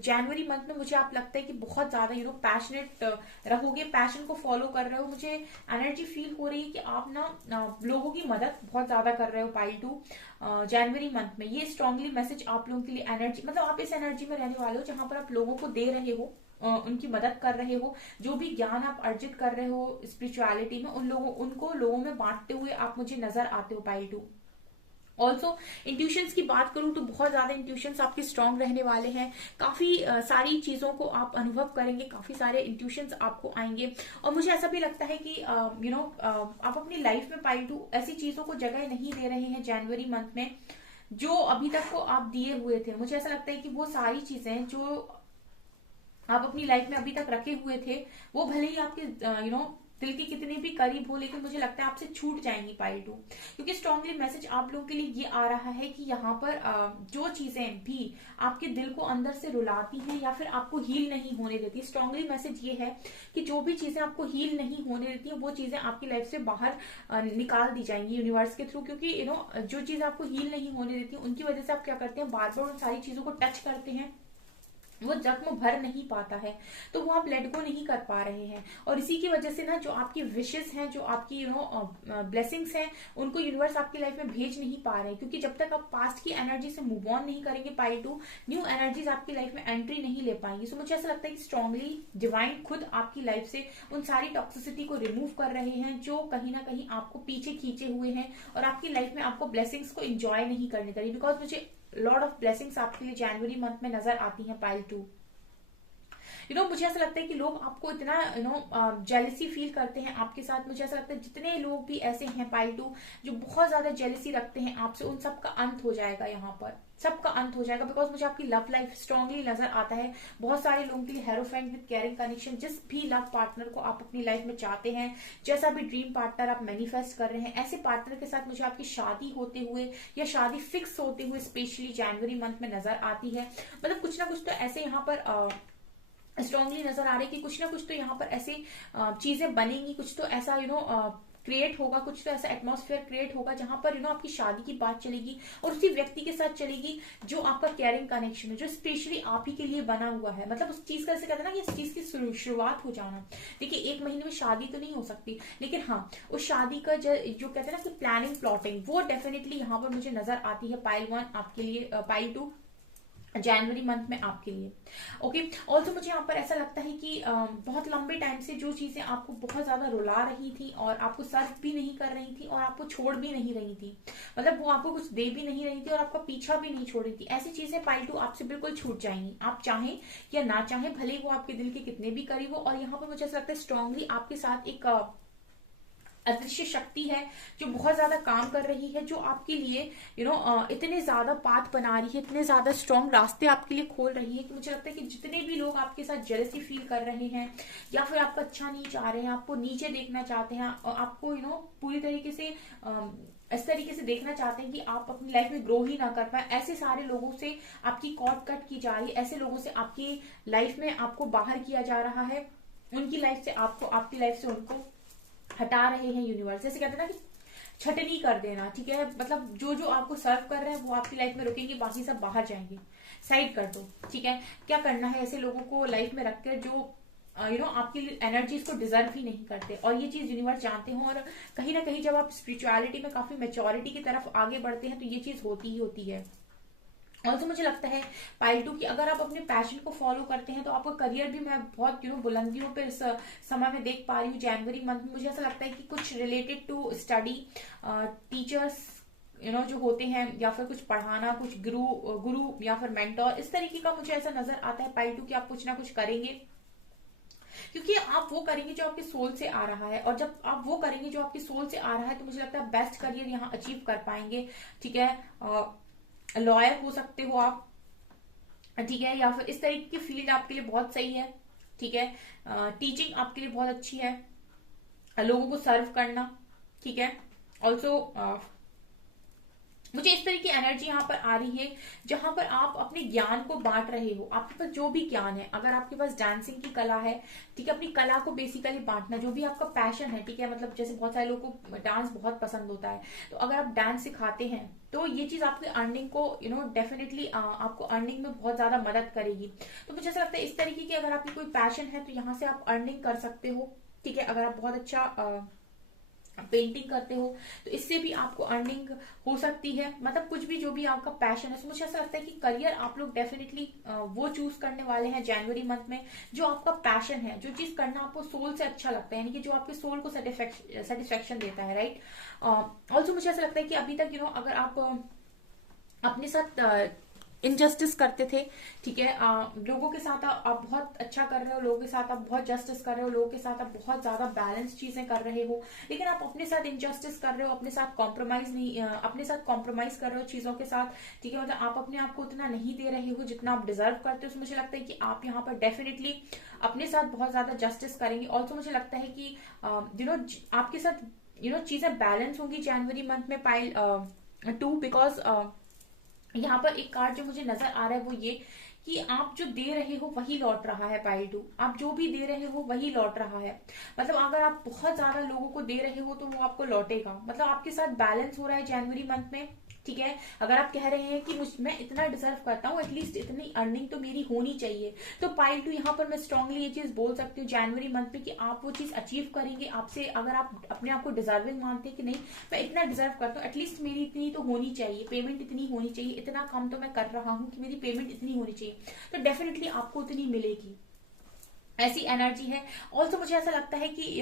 जनवरी मंथ में मुझे आप लगता है कि बहुत ज्यादा पैशनेट रहोगे, पैशन को फॉलो कर रहे हो। मुझे एनर्जी फील हो रही है कि आप ना लोगों की मदद बहुत ज्यादा कर रहे हो पाइल टू जनवरी मंथ में। ये स्ट्रांगली मैसेज आप लोगों के लिए एनर्जी, मतलब आप इस एनर्जी में रहने वाले हो जहां पर आप लोगों को दे रहे हो, उनकी मदद कर रहे हो, जो भी ज्ञान आप अर्जित कर रहे हो स्पिरिचुअलिटी में उनको लोगों में बांटते हुए आप मुझे नजर आते हो पाइल टू। ऑल्सो इंट्यूशंस की बात करूं तो बहुत ज्यादा इंट्यूशंस आपके स्ट्रांग रहने वाले हैं, काफी सारी चीजों को आप अनुभव करेंगे, काफी सारे इंट्यूशंस आपको आएंगे। और मुझे ऐसा भी लगता है कि आप अपनी लाइफ में पाइल टू ऐसी चीजों को जगह नहीं दे रहे हैं जनवरी मंथ में जो अभी तक को आप दिए हुए थे। मुझे ऐसा लगता है कि वो सारी चीजें जो आप अपनी लाइफ में अभी तक रखे हुए थे वो भले ही आपके दिल के कितने भी करीब हो, लेकिन मुझे लगता है आपसे छूट जाएंगी पाइल टू, क्योंकि स्ट्रांगली मैसेज आप लोगों के लिए ये आ रहा है कि यहाँ पर जो चीजें भी आपके दिल को अंदर से रुलाती हैं या फिर आपको हील नहीं होने देती, स्ट्रांगली मैसेज ये है कि जो भी चीजें आपको हील नहीं होने देती है वो चीजें आपकी लाइफ से बाहर निकाल दी जाएंगी यूनिवर्स के थ्रू। क्योंकि जो चीज आपको हील नहीं होने देती उनकी वजह से आप क्या करते हैं, बार बार उन सारी चीजों को टच करते हैं, वो जख्म भर नहीं पाता है, तो वो आप लेट गो नहीं कर पा रहे हैं। और इसी की वजह से ना जो आपकी विशेस हैं, जो आपकी ब्लेसिंग्स हैं, उनको यूनिवर्स आपकी लाइफ में भेज नहीं पा रहे हैं, क्योंकि जब तक आप पास्ट की एनर्जी से मूव ऑन नहीं करेंगे पाइल टू, न्यू एनर्जीज आपकी लाइफ में एंट्री नहीं ले पाएंगी। सो मुझे ऐसा लगता है कि स्ट्रांगली डिवाइन खुद आपकी लाइफ से उन सारी टॉक्सिसिटी को रिमूव कर रहे हैं जो कहीं ना कहीं आपको पीछे खींचे हुए हैं और आपकी लाइफ में आपको ब्लेसिंग्स को एंजॉय नहीं करने दे रही। बिकॉज मुझे लॉर्ड ऑफ ब्लेसिंग्स आपके लिए जनवरी मंथ में नजर आती हैं पाइल टू। मुझे ऐसा लगता है कि लोग आपको इतना जेलसी फील करते हैं आपके साथ। मुझे ऐसा लगता है जितने लोग भी ऐसे हैं पाइल टू जो बहुत ज्यादा जेलसी रखते हैं आपसे, उन सबका अंत हो जाएगा, यहाँ पर सबका अंत हो जाएगा। बिकॉज मुझे आपकी लव लाइफ स्ट्रांगली नजर आता है। बहुत सारे लोगों के लिए हेरोफेंट विद केयरिंग कनेक्शन, जिस भी लव पार्टनर को आप अपनी लाइफ में चाहते हैं, जैसा भी ड्रीम पार्टनर आप मैनिफेस्ट कर रहे हैं, ऐसे पार्टनर के साथ मुझे आपकी शादी होते हुए या शादी फिक्स होते हुए स्पेशली जनवरी मंथ में नजर आती है। मतलब कुछ ना कुछ तो ऐसे यहाँ पर स्ट्रांगली नजर आ रही है कि कुछ ना कुछ तो यहाँ पर ऐसे चीजें बनेंगी, कुछ तो ऐसा क्रिएट होगा, कुछ तो ऐसा एटमॉस्फेयर क्रिएट होगा जहां पर आपकी शादी की बात चलेगी और उसी व्यक्ति के साथ चलेगी जो आपका केयरिंग कनेक्शन है, जो स्पेशली आप ही के लिए बना हुआ है। मतलब उस चीज का ऐसे कहते हैं ना कि इस चीज की शुरुआत हो जाना। देखिए 1 महीने में शादी तो नहीं हो सकती, लेकिन हाँ उस शादी का जो कहते हैं ना कि प्लानिंग प्लॉटिंग, वो डेफिनेटली यहाँ पर मुझे नजर आती है पाइल 1 आपके लिए, पाइल 2 जनवरी मंथ में आपके लिए। ओके, ऑल्सो मुझे यहाँ पर ऐसा लगता है कि बहुत लंबे टाइम से जो चीजें आपको बहुत ज्यादा रुला रही थी और आपको सर्व भी नहीं कर रही थी और आपको छोड़ भी नहीं रही थी, मतलब वो आपको कुछ दे भी नहीं रही थी और आपका पीछा भी नहीं छोड़ रही थी, ऐसी चीजें पाइल टू आपसे बिल्कुल छूट जाएंगी। आप चाहें या ना चाहें, भले वो आपके दिल के कितने भी करीब हो। और यहाँ पर मुझे ऐसा लगता है स्ट्रांगली आपके साथ एक अदृश्य शक्ति है जो बहुत ज्यादा काम कर रही है, जो आपके लिए इतने ज्यादा पाथ बना रही है, इतने ज्यादा स्ट्रॉन्ग रास्ते आपके लिए खोल रही है कि मुझे लगता है कि जितने भी लोग आपके साथ जेलसी फील कर रहे हैं या फिर आपका अच्छा नहीं चाह रहे हैं, आपको नीचे देखना चाहते हैं, आपको पूरी तरीके से इस तरीके से देखना चाहते हैं कि आप अपनी लाइफ में ग्रो ही ना कर पाए, ऐसे सारे लोगों से आपकी कॉर्ड कट की जा रही है, ऐसे लोगों से आपकी लाइफ में आपको बाहर किया जा रहा है, उनकी लाइफ से आपको, आपकी लाइफ से उनको हटा रहे हैं यूनिवर्स। जैसे कहते हैं ना कि छटनी कर देना, ठीक है, मतलब जो जो आपको सर्व कर रहे हैं वो आपकी लाइफ में रुकेंगे, बाकी सब बाहर जाएंगे, साइड कर दो, ठीक है। क्या करना है ऐसे लोगों को लाइफ में रखकर जो आपकी एनर्जीज को डिजर्व ही नहीं करते, और ये चीज यूनिवर्स जानते हो। और कहीं ना कहीं जब आप स्पिरिचुअलिटी में काफी मेच्योरिटी की तरफ आगे बढ़ते हैं तो ये चीज होती ही होती है। ऑल्सो मुझे लगता है पाइल 2 की अगर आप अपने पैशन को फॉलो करते हैं तो आपका करियर भी मैं बहुत बुलंदियों पे इस समय में देख पा रही हूँ। जनवरी मंथ में मुझे ऐसा लगता है कि कुछ रिलेटेड टू स्टडी, टीचर्स जो होते हैं, या फिर कुछ पढ़ाना, कुछ गुरु गुरु या फिर मेंटोर, इस तरीके का मुझे ऐसा नजर आता है पाइल 2 कि आप कुछ ना कुछ करेंगे, क्योंकि आप वो करेंगे जो आपके सोल से आ रहा है। और जब आप वो करेंगे जो आपके सोल से आ रहा है तो मुझे लगता है बेस्ट करियर यहाँ अचीव कर पाएंगे। ठीक है, लॉयर हो सकते हो आप, ठीक है, या फिर इस तरीके की फील्ड आपके लिए बहुत सही है। ठीक है, टीचिंग आपके लिए बहुत अच्छी है, लोगों को सर्व करना। ठीक है, ऑल्सो मुझे इस तरह की एनर्जी यहाँ पर आ रही है जहां पर आप अपने ज्ञान को बांट रहे हो। आपके पास जो भी ज्ञान है, अगर आपके पास डांसिंग की कला है, ठीक है, अपनी कला को बेसिकली बांटना, जो भी आपका पैशन है, ठीक है, मतलब जैसे बहुत सारे लोगों को डांस बहुत पसंद होता है, तो अगर आप डांस सिखाते हैं तो ये चीज आपकी अर्निंग को डेफिनेटली आपको अर्निंग में बहुत ज्यादा मदद करेगी। तो मुझे ऐसा लगता है इस तरीके की अगर आपकी कोई पैशन है तो यहाँ से आप अर्निंग कर सकते हो। ठीक है, अगर आप बहुत अच्छा पेंटिंग करते हो तो इससे भी आपको अर्निंग हो सकती है। मतलब कुछ भी जो भी आपका पैशन है, तो मुझे ऐसा लगता है कि करियर आप लोग डेफिनेटली वो चूज करने वाले हैं जनवरी मंथ में जो आपका पैशन है, जो चीज करना आपको सोल से अच्छा लगता है, यानी कि जो आपके सोल को सेटिस्फेक्शन देता है, राइट। ऑल्सो मुझे ऐसा लगता है कि अभी तक अगर आप अपने साथ इनजस्टिस करते थे, ठीक है, लोगों के साथ आप बहुत अच्छा कर रहे हो, लोगों के साथ आप बहुत जस्टिस कर रहे हो, लोगों के साथ आप बहुत ज्यादा बैलेंस चीजें कर रहे हो, लेकिन आप अपने साथ इनजस्टिस कर रहे हो, अपने साथ कॉम्प्रोमाइज नहीं, अपने साथ कॉम्प्रोमाइज कर रहे हो चीजों के साथ। ठीक है, मतलब आप अपने आप को उतना नहीं दे रहे हो जितना आप डिजर्व करते हो। तो मुझे लगता है कि आप यहाँ पर डेफिनेटली अपने साथ बहुत ज्यादा जस्टिस करेंगे। ऑल्सो मुझे लगता है कि आपके साथ चीजें बैलेंस होंगी जनवरी मंथ में पाइल 2, बिकॉज यहाँ पर एक कार्ड जो मुझे नजर आ रहा है वो ये कि आप जो दे रहे हो वही लौट रहा है पाइल 2। आप जो भी दे रहे हो वही लौट रहा है। मतलब अगर आप बहुत ज्यादा लोगों को दे रहे हो तो वो आपको लौटेगा। मतलब आपके साथ बैलेंस हो रहा है जनवरी मंथ में। ठीक है, अगर आप कह रहे हैं कि मैं इतना डिजर्व करता हूँ, एटलीस्ट इतनी अर्निंग तो मेरी होनी चाहिए, तो पाइल 2 यहाँ पर मैं स्ट्रांगली ये चीज बोल सकती हूँ जनवरी मंथ में कि आप वो चीज अचीव करेंगे। आपसे अगर आप अपने आप को डिजर्विंग मानते हैं कि नहीं मैं इतना डिजर्व करता हूँ, एटलीस्ट मेरी इतनी तो होनी चाहिए, पेमेंट इतनी होनी चाहिए, इतना कम तो मैं कर रहा हूँ कि मेरी पेमेंट इतनी होनी चाहिए, तो डेफिनेटली आपको उतनी मिलेगी। ऐसी एनर्जी है। ऑल्सो मुझे ऐसा लगता है कि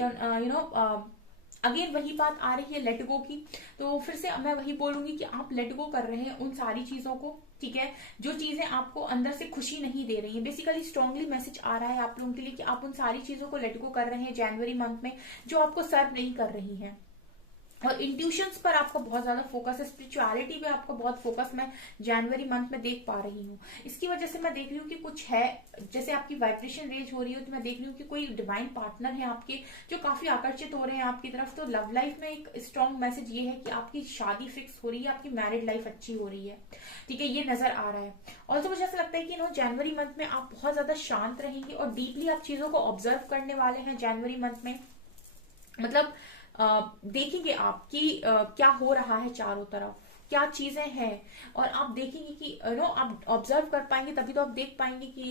अगेन वही बात आ रही है लेट गो की, तो फिर से मैं वही बोलूंगी कि आप लेट गो कर रहे हैं उन सारी चीजों को। ठीक है, जो चीजें आपको अंदर से खुशी नहीं दे रही है, बेसिकली स्ट्रांगली मैसेज आ रहा है आप लोगों के लिए कि आप उन सारी चीजों को लेट गो कर रहे हैं जनवरी मंथ में जो आपको सर्व नहीं कर रही हैं। और इंट्यूशंस पर आपका बहुत ज्यादा फोकस है, स्पिरिचुअलिटी पे आपका बहुत फोकस मैं जनवरी मंथ में देख पा रही हूँ। इसकी वजह से मैं देख रही हूँ कि कुछ है, जैसे आपकी वाइब्रेशन रेज हो रही हो, तो मैं देख रही हूँ कि कोई डिवाइन पार्टनर है आपके जो काफी आकर्षित हो रहे हैं आपकी तरफ। तो लव लाइफ में एक स्ट्रॉन्ग मैसेज ये है कि आपकी शादी फिक्स हो रही है, आपकी मैरिड लाइफ अच्छी हो रही है। ठीक है, ये नजर आ रहा है। ऑल्सो मुझे ऐसा लगता है कि जनवरी मंथ में आप बहुत ज्यादा शांत रहेंगे और डीपली आप चीजों को ऑब्जर्व करने वाले हैं जनवरी मंथ में। मतलब देखेंगे आप कि क्या हो रहा है चारों तरफ, क्या चीजें हैं, और आप देखेंगे कि आप ऑब्जर्व कर पाएंगे, तभी तो आप देख पाएंगे कि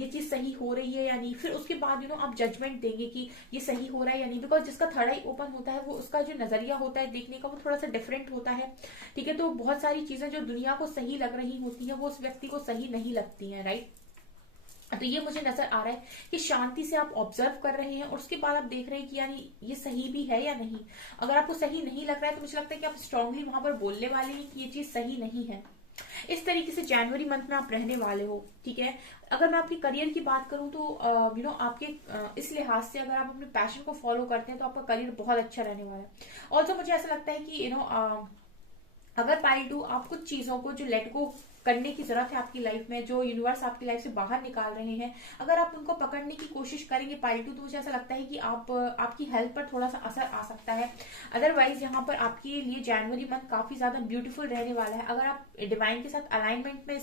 ये चीज सही हो रही है या नहीं। फिर उसके बाद आप जजमेंट देंगे कि ये सही हो रहा है या नहीं, बिकॉज जिसका थर्ड आई ओपन होता है वो उसका जो नजरिया होता है देखने का वो थोड़ा सा डिफरेंट होता है। ठीक है, तो बहुत सारी चीजें जो दुनिया को सही लग रही होती है वो उस व्यक्ति को सही नहीं लगती है, राइट। तो ये मुझे नजर आ रहा है कि शांति से आप ऑब्जर्व कर रहे हैं और उसके बाद आप देख रहे हैं कि यानी ये सही भी है या नहीं। अगर आपको सही नहीं लग रहा है तो मुझे लगता है कि आप स्ट्रांगली वहां पर बोलने वाले हैं कि ये चीज सही नहीं है। इस तरीके से जनवरी मंथ में आप रहने वाले हो। ठीक है, अगर मैं आपके करियर की बात करूं तो आपके इस लिहाज से अगर आप अपने पैशन को फॉलो करते हैं तो आपका करियर बहुत अच्छा रहने वाला है। ऑल्सो मुझे ऐसा लगता है कि अगर पाइल 2 आप कुछ चीजों को जो लेट गो करने की जरूरत है आपकी लाइफ में, जो यूनिवर्स आपकी लाइफ से बाहर निकाल रहे हैं, अगर आप उनको पकड़ने की कोशिश करेंगे पाइल 2, तो मुझे ऐसा लगता है कि आपकी हेल्थ पर थोड़ा सा असर आ सकता है। अदरवाइज यहाँ पर आपके लिए जनवरी मंथ काफी ज्यादा ब्यूटीफुल रहने वाला है। अगर आप डिवाइन के साथ अलाइनमेंट में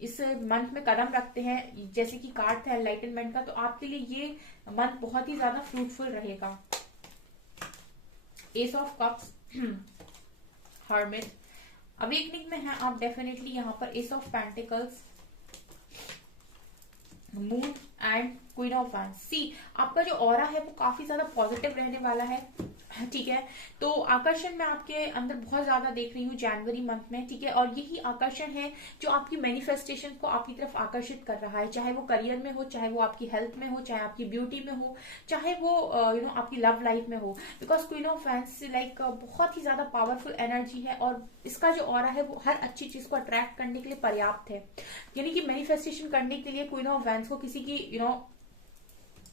इस मंथ में कदम रखते हैं, जैसे कि कार्ड था एनलाइटनमेंट का, तो आपके लिए ये मंथ बहुत ही ज्यादा फ्रूटफुल रहेगा। Ace of cups, hermit, awakening में है आप डेफिनेटली यहाँ पर ace of pentacles, moon and queen of wands. See, आपका जो ऑरा है वो काफी ज्यादा पॉजिटिव रहने वाला है, ठीक है। तो आकर्षण मैं आपके अंदर बहुत ज्यादा देख रही हूँ जनवरी मंथ में, ठीक है। और यही आकर्षण है जो आपकी मैनिफेस्टेशन को आपकी तरफ आकर्षित कर रहा है, चाहे वो करियर में हो, चाहे वो आपकी हेल्थ में हो, चाहे आपकी ब्यूटी में हो, चाहे वो आपकी लव लाइफ में हो। Because queen of wands like बहुत ही ज्यादा पावरफुल एनर्जी है, और इसका जो ऑरा है वो हर अच्छी चीज को अट्रैक्ट करने के लिए पर्याप्त है। यानी कि मैनिफेस्टेशन करने के लिए क्वीन ऑफ वैंड्स को किसी की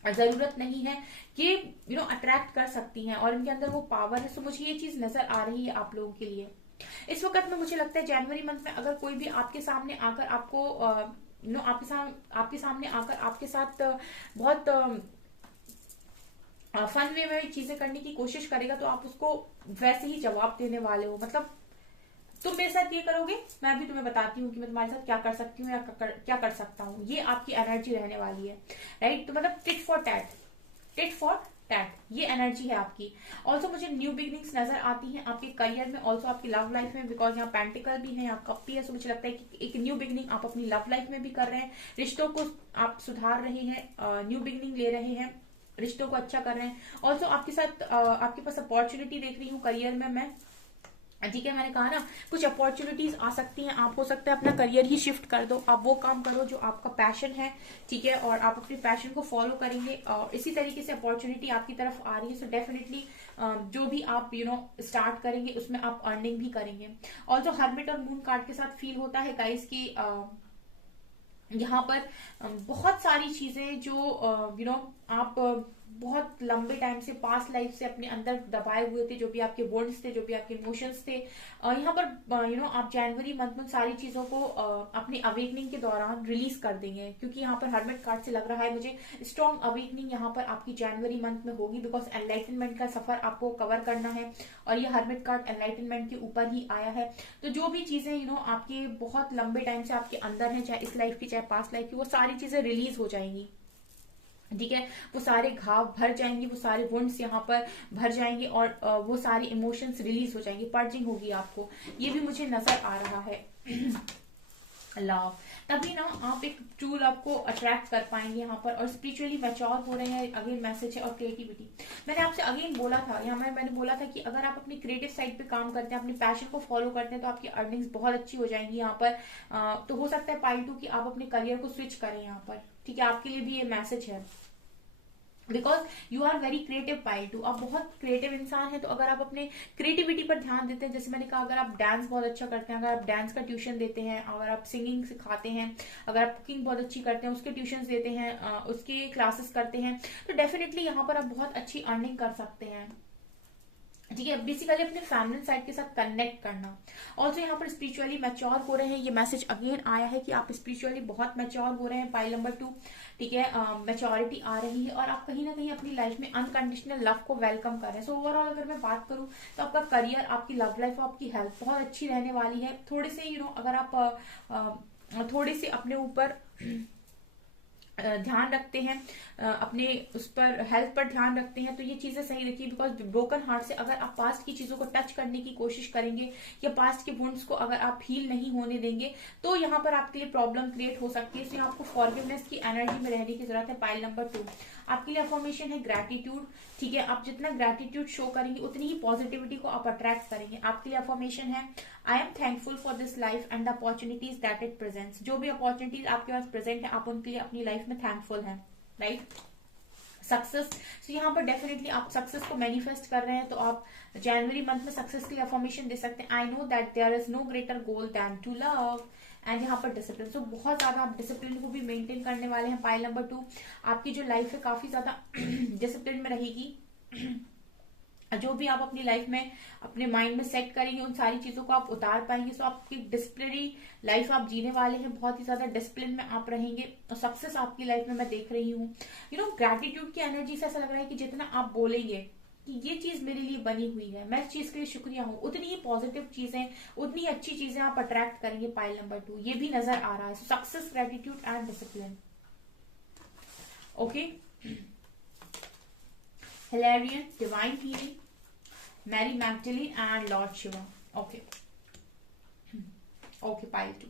जरूरत नहीं है, ये अट्रैक्ट कर सकती हैं, और इनके अंदर वो पावर है। सो मुझे ये चीज नजर आ रही है आप लोगों के लिए इस वक्त में। मुझे लगता है जनवरी मंथ में अगर कोई भी आपके सामने आकर आपको आपके सामने आकर आपके साथ बहुत फन वे में चीजें करने की कोशिश करेगा, तो आप उसको वैसे ही जवाब देने वाले हो। मतलब तुम मेरे साथ ये करोगे, मैं भी तुम्हें बताती हूँ कि मैं तुम्हारे साथ क्या कर सकती हूँ या क्या कर सकता हूँ। ये आपकी एनर्जी रहने वाली है, राइट। तो मतलब tit for tat, tit for tat, ये एनर्जी है आपकी। ऑल्सो मुझे न्यू बिगनिंग्स नजर आती हैं आपके करियर में, ऑल्सो आपकी लव लाइफ में, बिकॉज यहाँ पेंटिकल भी है, यहाँ कप भी है। सो मुझे लगता है कि एक न्यू बिगनिंग आप अपनी लव लाइफ में भी कर रहे हैं, रिश्तों को आप सुधार रहे हैं, न्यू बिगनिंग ले रहे हैं, रिश्तों को अच्छा कर रहे हैं। ऑल्सो आपके साथ आपके पास अपॉर्चुनिटी देख रही हूँ करियर में मैं, ठीक है। मैंने कहा ना, कुछ अपॉर्चुनिटीज आ सकती हैं, आप हो सकता है अपना करियर ही शिफ्ट कर दो, आप वो काम करो जो आपका पैशन है, ठीक है, और आप अपने पैशन को फॉलो करेंगे, और इसी तरीके से अपॉर्चुनिटी आपकी तरफ आ रही है। सो डेफिनेटली जो भी आप स्टार्ट करेंगे उसमें आप अर्निंग भी करेंगे। ऑल्सो हर्मिट और मून कार्ड के साथ फील होता है गाइस की यहाँ पर बहुत सारी चीजें जो आप बहुत लंबे टाइम से पास्ट लाइफ से अपने अंदर दबाए हुए थे, जो भी आपके वुंड्स थे, जो भी आपके इमोशंस थे, यहाँ पर आप जनवरी मंथ में सारी चीजों को अपनी अवेकनिंग के दौरान रिलीज कर देंगे, क्योंकि यहाँ पर हर्मिट कार्ड से लग रहा है मुझे स्ट्रॉन्ग अवेकनिंग यहाँ पर आपकी जनवरी मंथ में होगी, बिकॉज एनलाइटनमेंट का सफर आपको कवर करना है, और ये हर्मिट कार्ड एनलाइटनमेंट के ऊपर ही आया है। तो जो भी चीजें आपके बहुत लंबे टाइम से आपके अंदर है, चाहे इस लाइफ की चाहे पास्ट लाइफ की, वो सारी चीजें रिलीज हो जाएंगी, ठीक है। वो सारे घाव भर जाएंगे, वो सारे वुंड्स यहाँ पर भर जाएंगे, और वो सारे इमोशंस रिलीज हो जाएंगे, पर्जिंग होगी आपको, ये भी मुझे नजर आ रहा है। लव, तभी ना आप एक ट्रू लव को अट्रैक्ट कर पाएंगे यहाँ पर, और स्पिरिचुअली मैच्योर हो रहे हैं, अगेन मैसेज है। और क्रिएटिविटी, मैंने आपसे अगेन बोला था, यहाँ मैंने बोला था कि अगर आप अपनी क्रिएटिव साइड पे काम करते हैं, अपने पैशन को फॉलो करते हैं, तो आपकी अर्निंग्स बहुत अच्छी हो जाएंगी यहाँ पर। तो हो सकता है पार्ट 2 की आप अपने करियर को स्विच करें यहाँ पर, ठीक है। आपके लिए भी ये मैसेज है, because you are very creative pile two, आप बहुत क्रिएटिव इंसान है। तो अगर आप अपने क्रिएटिविटी पर ध्यान देते हैं, जैसे मैंने कहा, अगर आप डांस बहुत अच्छा करते हैं, अगर आप डांस का ट्यूशन देते हैं, अगर आप सिंगिंग सिखाते हैं, अगर आप कुकिंग बहुत अच्छी करते हैं, उसके ट्यूशन देते हैं, उसके क्लासेस करते हैं, तो डेफिनेटली यहाँ पर आप बहुत अच्छी अर्निंग कर सकते हैं, ठीक है। बेसिकली अपने फैमिली साइड के साथ कनेक्ट करना। ऑल्सो यहाँ पर स्पिरिचुअली मैच्योर हो रहे हैं, ये मैसेज अगेन आया है कि आप स्पिरिचुअली बहुत मैच्योर हो रहे हैं, पाइल नंबर 2, ठीक है। मैच्योरिटी आ रही है, और आप कहीं ना कहीं अपनी लाइफ में अनकंडीशनल लव को वेलकम कर रहे हैं। सो ओवरऑल अगर मैं बात करूं, तो आपका करियर, आपकी लव लाइफ, आपकी हेल्थ बहुत अच्छी रहने वाली है। थोड़े से अगर आप थोड़े से अपने ऊपर ध्यान रखते हैं, अपने उस पर हेल्थ पर ध्यान रखते हैं, तो ये चीजें सही रखिए। बिकॉज ब्रोकन हार्ट से अगर आप पास्ट की चीजों को टच करने की कोशिश करेंगे, या पास्ट के वुंड्स को अगर आप हील नहीं होने देंगे, तो यहाँ पर आपके लिए प्रॉब्लम क्रिएट हो सकती है। इसलिए आपको फॉरगिवनेस की एनर्जी में रहने की जरूरत है। पाइल नंबर 2 आपके लिए अफर्मेशन है ग्रैटिट्यूड, ठीक है। आप जितना ग्रैटिट्यूड शो करेंगे, उतनी ही पॉजिटिविटी को आप अट्रैक्ट करेंगे। आपके लिए अफर्मेशन है, I am thankful for this life and the opportunities that it presents. जो भी अपॉर्चुनिटीज आपके पास प्रेजेंट है, आप उनके लिए अपनी लाइफ में थैंकफुल हैं, राइट। सक्सेस, तो यहाँ पर डेफिनेटली आप सक्सेस को मैनिफेस्ट कर रहे हैं, तो आप जनवरी मंथ में सक्सेस के लिए अफर्मेशन दे सकते हैं। I know that there is no greater goal than to love, and यहाँ पर डिसिप्लिन, तो बहुत ज्यादा आप डिसिप्लिन को भी मेंटेन करने वाले हैं। पाइल नंबर 2 आपकी जो लाइफ है काफी ज्यादा डिसिप्लिन में रहेगी। जो भी आप अपनी लाइफ में अपने माइंड में सेट करेंगे, उन सारी चीजों को आप उतार पाएंगे। सो आपकी डिसिप्लिनरी लाइफ आप जीने वाले हैं, बहुत ही ज्यादा डिसिप्लिन में आप रहेंगे, और सक्सेस आपकी लाइफ में मैं देख रही हूँ। ग्रैटिट्यूड की एनर्जी से ऐसा लग रहा है कि जितना आप बोलेंगे कि ये चीज मेरे लिए बनी हुई है, मैं इस चीज के लिए शुक्रिया हूँ, उतनी ही पॉजिटिव चीजें, उतनी अच्छी चीजें आप अट्रैक्ट करेंगे। पाइल नंबर 2 ये भी नजर आ रहा है। Success, gratitude and discipline, okay. Hilarion, Divine Healing, Mary Magdalene and Lord Shiva. Okay. Okay, pile 2.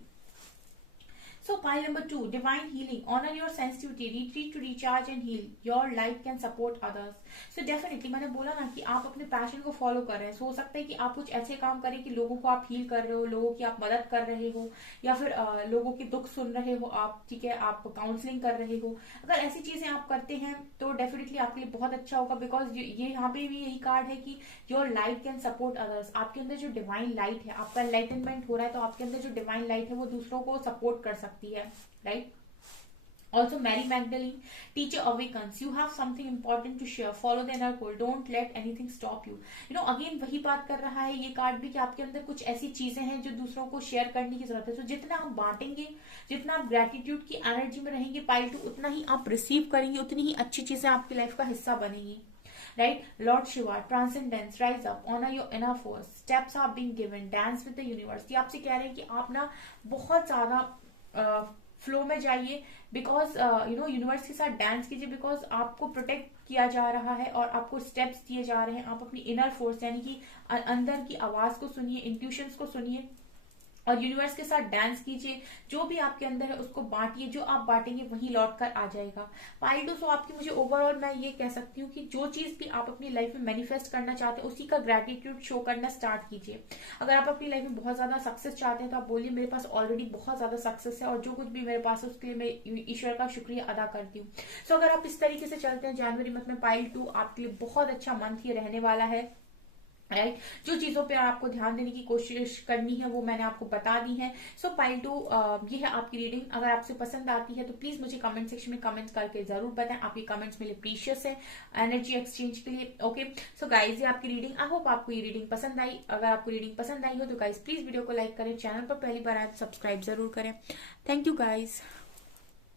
So pile number 2, divine healing. Honor your sensitivity, retreat to recharge and heal. Your light can support others. So definitely मैंने बोला ना कि आप अपने passion को follow कर रहे हैं. हो सकता है कि आप कुछ ऐसे काम करें कि लोगों को आप हील कर रहे हो, लोगों की आप मदद कर रहे हो, या फिर लोगों के दुख सुन रहे हो आप, ठीक है, आप काउंसलिंग कर रहे हो. अगर ऐसी चीजें आप करते हैं तो डेफिनेटली आपके लिए बहुत अच्छा होगा. बिकॉज ये यहाँ पे भी यही कार्ड है कि your light can support others. आपके अंदर जो डिवाइन लाइट है, आपका एनलाइटनमेंट हो रहा है, तो आपके अंदर जो डिवाइन लाइट है वो दूसरों को सपोर्ट कर सकती है, right. Also, Mary Magdalene, teacher awakens. You have something important to share. Follow the inner call. Don't let anything stop you. You know, again वही बात कर रहा है ये कार्ड भी कि आपके अंदर कुछ ऐसी चीजें हैं जो दूसरों को शेयर करने की जरूरत है. तो जितना आप बांटेंगे, जितना आप ग्रेटिट्यूड की एनर्जी में रहेंगे पाइल 2, उतना ही आप रिसीव करेंगे, उतनी ही अच्छी चीजें आपकी लाइफ का हिस्सा बनेगी. Right? Lord Shiva, transcendence, rise up, honor your inner force. Steps are being given. Dance with the universe. ये आपसे कह रहे हैं कि आप ना बहुत ज्यादा फ्लो में जाइए. बिकॉज यूनिवर्स के साथ डांस कीजिए. बिकॉज आपको प्रोटेक्ट किया जा रहा है और आपको स्टेप्स दिए जा रहे हैं. आप अपनी इनर फोर्स यानी कि अंदर की आवाज को सुनिए, इंट्यूशंस को सुनिए और यूनिवर्स के साथ डांस कीजिए. जो भी आपके अंदर है उसको बांटिए. जो आप बांटेंगे वही लौट कर आ जाएगा. पाइल 2, सो आपकी मुझे ओवरऑल मैं ये कह सकती हूँ कि जो चीज भी आप अपनी लाइफ में मैनिफेस्ट करना चाहते हैं उसी का ग्रेटिट्यूड शो करना स्टार्ट कीजिए. अगर आप अपनी लाइफ में बहुत ज्यादा सक्सेस चाहते हैं तो आप बोलिए मेरे पास ऑलरेडी बहुत ज्यादा सक्सेस है और जो कुछ भी मेरे पास है उसके लिए मैं ईश्वर का शुक्रिया अदा करती हूँ. सो अगर आप इस तरीके से चलते हैं जनवरी मंथ में, पाइल 2 आपके लिए बहुत अच्छा मंथ ये रहने वाला है, राइट. जो चीजों पे आपको ध्यान देने की कोशिश करनी है वो मैंने आपको बता दी है. सो पाइल 2 ये है आपकी रीडिंग. अगर आपसे पसंद आती है तो प्लीज मुझे कमेंट सेक्शन में कमेंट्स करके जरूर बताएं. आपके कमेंट्स मेरे प्रीशियस है एनर्जी एक्सचेंज के लिए. ओके, सो गाइज ये आपकी रीडिंग. आई होप आपको ये रीडिंग पसंद आई. अगर आपको रीडिंग पसंद आई हो तो गाइज प्लीज वीडियो को लाइक करें. चैनल पर पहली बार आए तो सब्सक्राइब जरूर करें. Thank you guys.